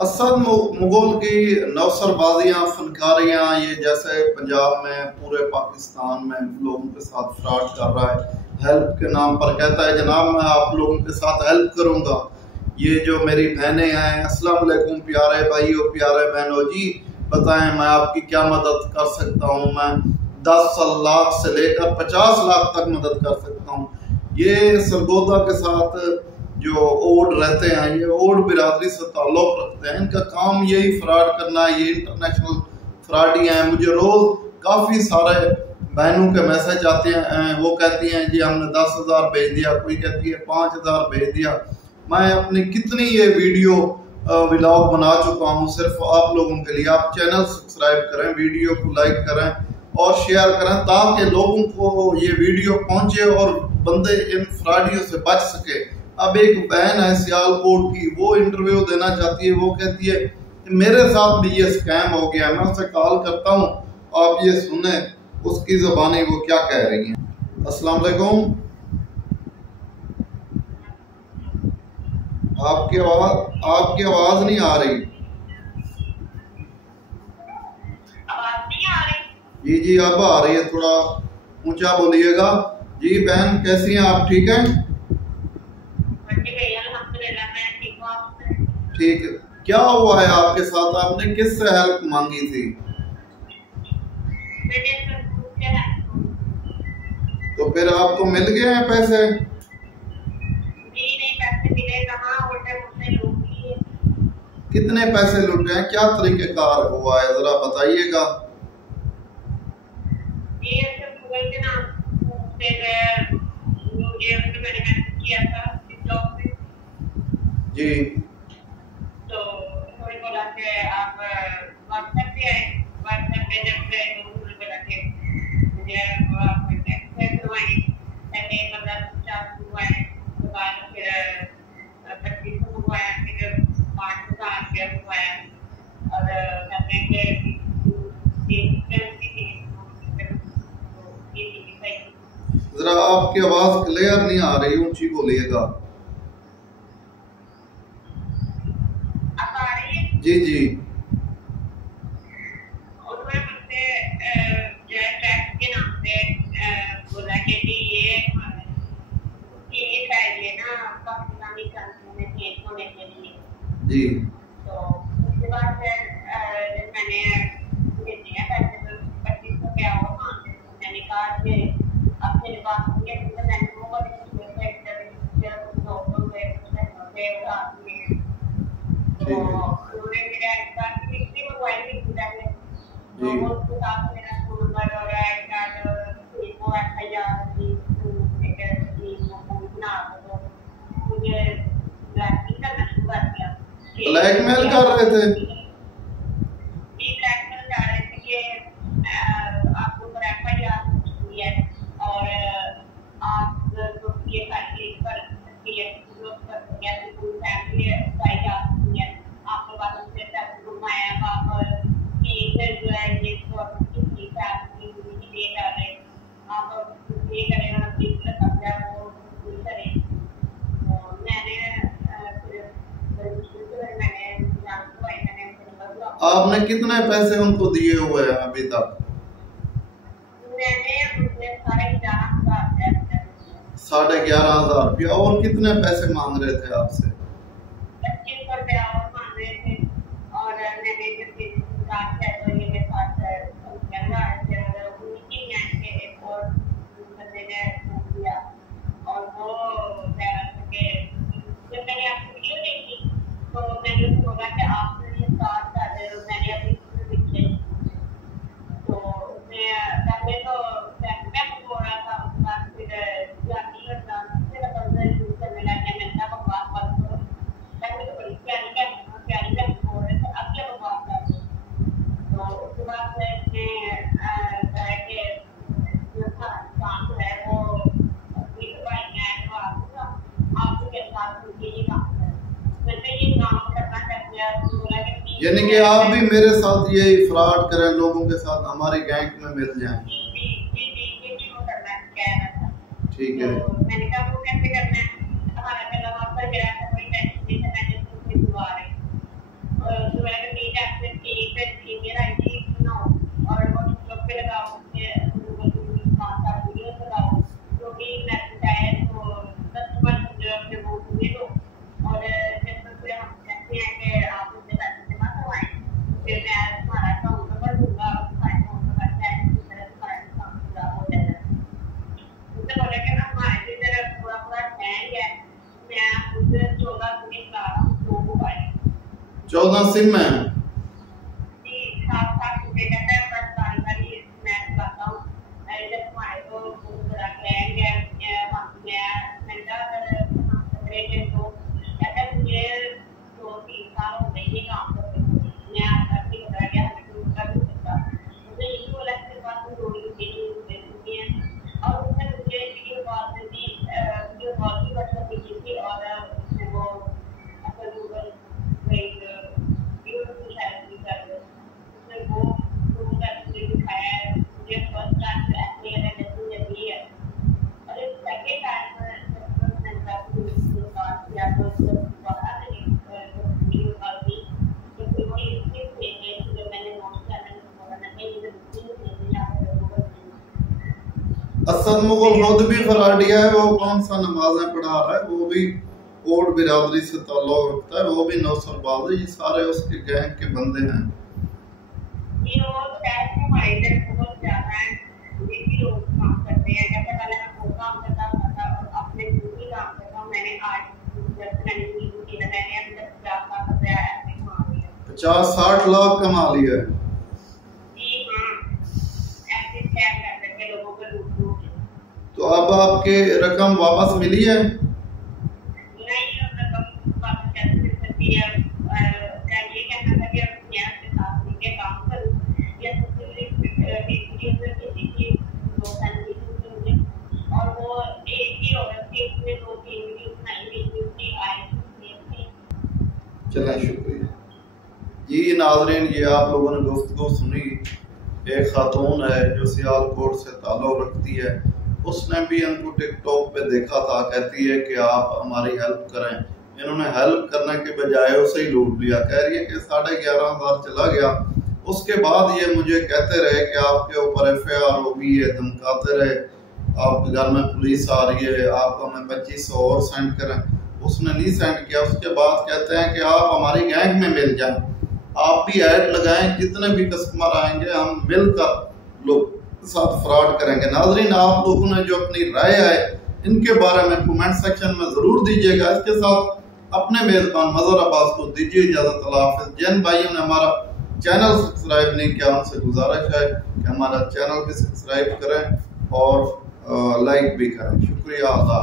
असद मुगल की नौसरबाजियाँ फनकारियाँ ये जैसे पंजाब में पूरे पाकिस्तान में लोगों के साथ फ्रॉड कर रहा है, हेल्प के नाम पर कहता है जनाब मैं आप लोगों के साथ हेल्प करूँगा। ये जो मेरी बहनें हैं, अस्सलाम वालेकुम प्यारे भाइयों प्यारे बहनों जी, बताएं मैं आपकी क्या मदद कर सकता हूँ। मैं 10 लाख से लेकर 50 लाख तक मदद कर सकता हूँ। ये सरगोदा के साथ जो ओड रहते हैं, ये ओड बिरादरी से ताल्लुक रखते हैं, इनका काम यही फ्रॉड करना है, ये इंटरनेशनल फ्रॉडी हैं। मुझे रोज काफ़ी सारे बहनों के मैसेज आते हैं, वो कहती हैं जी हमने 10,000 भेज दिया, कोई कहती है 5,000 भेज दिया। मैं अपनी कितनी ये वीडियो व्लॉग बना चुका हूँ सिर्फ आप लोगों के लिए। आप चैनल सब्सक्राइब करें, वीडियो को लाइक करें और शेयर करें ताकि लोगों को ये वीडियो पहुंचे और बंदे इन फ्रॉडियों से बच सके। अब एक बहन है सियालकोट की, वो इंटरव्यू देना चाहती है, वो कहती है कि मेरे साथ भी ये स्कैम हो गया। मैं उससे कॉल करता हूँ, आप ये सुने उसकी ज़बानी वो क्या कह रही हैं। अस्सलाम वालेकुम, आपकी आवाज नहीं आ रही। जी जी अब आ रही है, थोड़ा ऊंचा बोलिएगा। जी बहन कैसी हैं आप, ठीक हैं? ठीक, क्या हुआ है आपके साथ, आपने किससे हेल्प मांगी थी? तो फिर आपको मिल गए हैं पैसे? कितने पैसे लुटे हैं, क्या तरीकेकार हुआ है, जरा बताइएगा। जी तो उन्होंने बोला कि आप व्हाट्सएप पे आए, व्हाट्सएप पे जब मैं उन्होंने बोला कि मुझे आप एक्सेस हुए पहले 1550 हुए, उसके बाद फिर 2500 हुआ, फिर 5,000 के हुआ और करने के जरा आपकी आवाज क्लियर नहीं आ रही, ऊंची बोलिएगा। जी जी उन्होंने मुझसे जो है टैक्स के नाम पे बोला कि ये चाहिए ना पाकिस्तानी कंट्री में चेंज होने के लिए। जी तो उसके बाद जब मैंने दिया पैसे तो 2500 क्या और मांगे, मैंने कहा कि अब मेरे पास मैंने वो ब्लैकमेल कर रहे थे। आपने कितने पैसे उनको दिए हुए हैं अभी तक? मैंने 11,500 रुपया। और कितने पैसे मांग रहे थे आपसे? 2500 रुपया और मांग रहे थे। और मैंने जो रात है तो ये मेरे साथ झगड़ा उनकी के एक और बंदे ने दिया और वो जब मैंने आपको वीडियो देखी तो मैंने उसको बोला कि आप ये स्टार्ट कर रहे हो, मैंने अभी लिखे तो उसने पहले तो मैं बोल रहा था, उसके बाद फिर जाती और फिर करने लगे। मैंने कहा बकवास बंद करो, पहले तो बड़ी प्यारी बोल रहे थे, अब क्या बकवास कर रहे हो। तो उसके बाद मैंने कहा कि जो काम है वो भाई है तो आपके साथ ये काम करें, मैंने ये काम करना चाहती है। यानी कि आप भी मेरे साथ ये फ्रॉड करें, लोगों के साथ हमारे गैंग में मिल जाएं। ठीक है। मैंने कहा वो कैसे करना है, हमारा पहला वहाँ पर गया था, कोई टेंशन नहीं था, मैंने उसको दुआ रही 14 सिम है। जी, साफ-साफ मुझे कहता है बस बारी-बारी मैं बताता हूँ। जब हमारे को फोन करा के आएंगे मैंने कहा अगर हम करेंगे तो कहता है मुझे 2-3 साल हो गए ये काम करते हुए। मैं आज तक नहीं पता क्या हमें कुछ कर नहीं सकता। उसने यही बोला कि बात में थोड़ी सी है और उसने मुझे वीडियो कॉल पे भी व्हाट्सएप पे की थी और उसने वो अपना गूगल एक वीडियो की शायद भी कर रहे उसने वो प्रूव करके दिखाया है मुझे फर्स्ट टाइम पे ऐसे लगा जैसे ये भी है और इस सेकंड टाइम में मैंने काफी बात किया तो पता नहीं वीडियो कॉल की तो फिर वही इसके भेजे जो मैंने नोट किया मैंने बोला ना कि मुझे भेजे या फिर असद मुगल खुद भी फराडिया है, वो कौन सा नमाजें पढ़ा रहा है, वो भी कोट बिरादरी से ताल्लुक रखता है, वो भी नौसरबाज है। ये सारे उसके गैंग के बंदे हैं। ये वो तो कैसे हमारे इधर बहुत ज्यादा है, ये भी लोग काम करते हैं। जैसे पहले मैं वो काम करता था और अपने खुद ही काम करता हूँ। मैंने आज जब मैंने वीडियो की ना मैंने अभी तक 50 लाख रुपया ऐसे कमा लिया। 50-60 लाख कमा लिया है। जी हाँ, ऐसे स्कैम कर करके लोगों को लूट के। तो अब आपके रकम वापस मिली है? नहीं, रकम वापस कैसे मिल सकती है? क्या ये कहना था कि अब यहाँ से साथ मिलके काम करूँ या तो वीडियो में किसी की 2 फैमिली मुझे और वो एक ही औरत थी उसने 2-3 वीडियो बनाई वीडियो की आई चलें, शुक्रिया जी। नाज़रीन, ये आप लोगों ने गुफ्तगू सुनी। एक खातून है जो सियालकोट से ताल्लुक़ रखती है, उसने भी इनको टिकटॉक पे देखा था। कहती है कि आप हमारी हेल्प करें। इन्होंने हेल्प करने के बजाय उसे ही लूट लिया। कह रही है कि 11,500 चला गया। उसके बाद ये मुझे कहते रहे कि आपके ऊपर FIR होगी, ये धमकाते रहे, आपके घर में पुलिस आ रही है, आप हमें 2500 और सेंड करें। उसने नहीं सेंड किया। उसके बाद कहते हैं कि आप हमारी गैंग में मिल जाएं, आप भी ऐड लगाएं, जितने भी कस्टमर आएंगे हम मिलकर लोग साथ फ्रॉड करेंगे। नाज़रीन, आप लोगों ने जो अपनी राय है इनके बारे में कमेंट सेक्शन में जरूर दीजिएगा। इसके साथ अपने मेजबान मज़हर अब्बास को दीजिए इजाजत। अल्लाह हाफ़िज़। जिन भाइयों ने हमारा चैनल सब्सक्राइब नहीं किया उनसे गुजारिश है कि हमारा चैनल भी सब्सक्राइब करें और लाइक भी करें। शुक्रिया। अल्लाह।